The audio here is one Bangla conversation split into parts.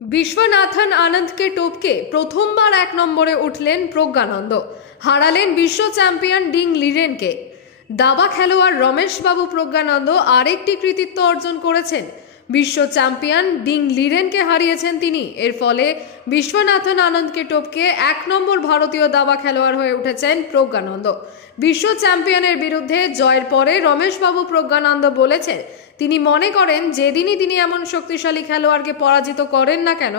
विश्वनाथन आनंद के टोपके प्रथमबार एक नम्बरे उठलेन प्रज्ञानंद, हारालेन विश्व चैम्पियन डिंग लिरेन के। दाबा खेलोयाड़ रमेश बाबू प्रज्ञानंद आरेकटी कृतित्व अर्जन करेছেন। विश्व चैम्पियन डिंग लिरेन के हारिয়েছেন তিনি। এর ফলে বিশ্বনাথন আনন্দকে টপকে এক নম্বর ভারতীয় দাবা খেলোয়াড় হয়ে উঠেছেন প্রজ্ঞানন্দ। বিশ্ব চ্যাম্পিয়নের বিরুদ্ধে জয়ের পরে রমেশ বাবু প্রজ্ঞানন্দ বলেছেন তিনি মনে করেন যেদিনই তিনি এমন শক্তিশালী খেলোয়াড়কে পরাজিত করেন না কেন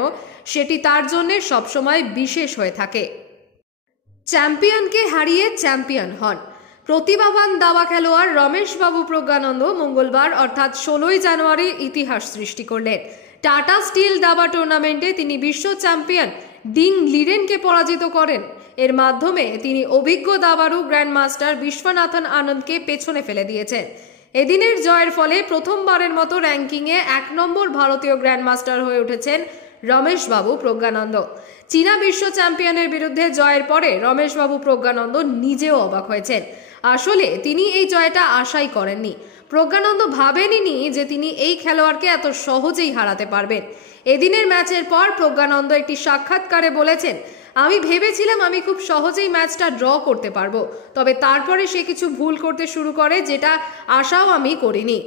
সেটি তার জন্য সবসময় বিশেষ হয়ে থাকে। চ্যাম্পিয়নকে হারিয়ে চ্যাম্পিয়ন হন। प्रतिभावान दावा खेलोयाड़ रमेश बाबू प्रज्ञानंद मंगलवार अर्थात 16 জানুয়ারি इतिहास सृष्टि करलेन। टाटा स्टील दाबा टूर्नामेंटे तिनी विश्व चैम्पियन डिंग लिरेन के पराजित करें। एर माध्यमे तिनी अभिज्ञ दाबारू ग्रैंड मास्टर विश्वनाथन आनंद के पेछने फेले दिएছেন। एदिनेर जयेर फले प्रथमबारेर मतो रैंकिंगे एक नम्बर भारतीय ग्रैंड मास्टर हये उठेছেন रमेश बाबू प्रज्ञानंद। चीना विश्व चैम्पियनेर बिरुद्धे जयेर परे रमेश बाबू प्रज्ञानंद निजेও অবাক হয়েছেন। আসলে তিনি এই জয়টা আশাই করেননি। প্রজ্ঞানন্দ ভাবেননি যে তিনি এই খেলোয়াড়কে এত সহজেই হারাতে পারবেন। এদিনের ম্যাচের পর প্রজ্ঞানন্দ একটি সাক্ষাৎকারে বলেছেন আমি ভেবেছিলাম আমি খুব সহজেই ম্যাচটা ড্র করতে পারবো, তবে তারপরে সে কিছু ভুল করতে শুরু করে যেটা আশাও আমি করিনি।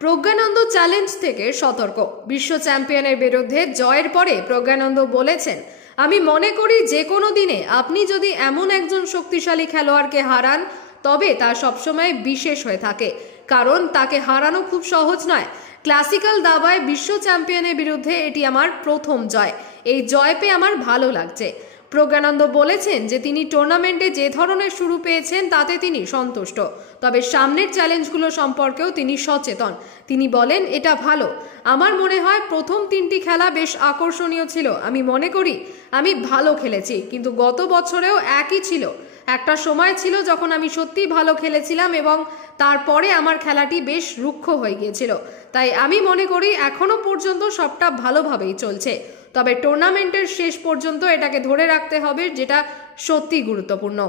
প্রজ্ঞানন্দ চ্যালেঞ্জ থেকে সতর্ক। বিশ্ব চ্যাম্পিয়নের বিরুদ্ধে জয়ের পরে প্রজ্ঞানন্দ বলেছেন আমি মনে করি যে কোনো দিনে আপনি যদি এমন একজন শক্তিশালী খেলোয়াড়কে হারান তবে তা সবসময় বিশেষ হয়ে থাকে, কারণ তাকে হারানো খুব সহজ নয়। ক্লাসিক্যাল দাবায় বিশ্ব চ্যাম্পিয়নের বিরুদ্ধে এটি আমার প্রথম জয়। এই জয় পেয়ে আমার ভালো লাগছে। প্রজ্ঞানন্দ বলেছেন যে তিনি টুর্নামেন্টে যে ধরনের শুরু পেয়েছেন তাতে তিনি সন্তুষ্ট, তবে সামনের চ্যালেঞ্জগুলো সম্পর্কেও তিনি সচেতন। তিনি বলেন এটা ভালো। আমার মনে হয় প্রথম 3টি খেলা বেশ আকর্ষণীয় ছিল। আমি মনে করি আমি ভালো খেলেছি, কিন্তু গত বছরেও একই ছিল। একটা সময় ছিল যখন আমি সত্যিই ভালো খেলেছিলাম এবং তারপরে আমার খেলাটি বেশ রুক্ষ হয়ে গিয়েছিল। তাই আমি মনে করি এখনো পর্যন্ত সবটা ভালোভাবেই চলছে, তবে টুর্নামেন্টের শেষ পর্যন্ত এটাকে ধরে রাখতে হবে, যেটা সত্যি গুরুত্বপূর্ণ।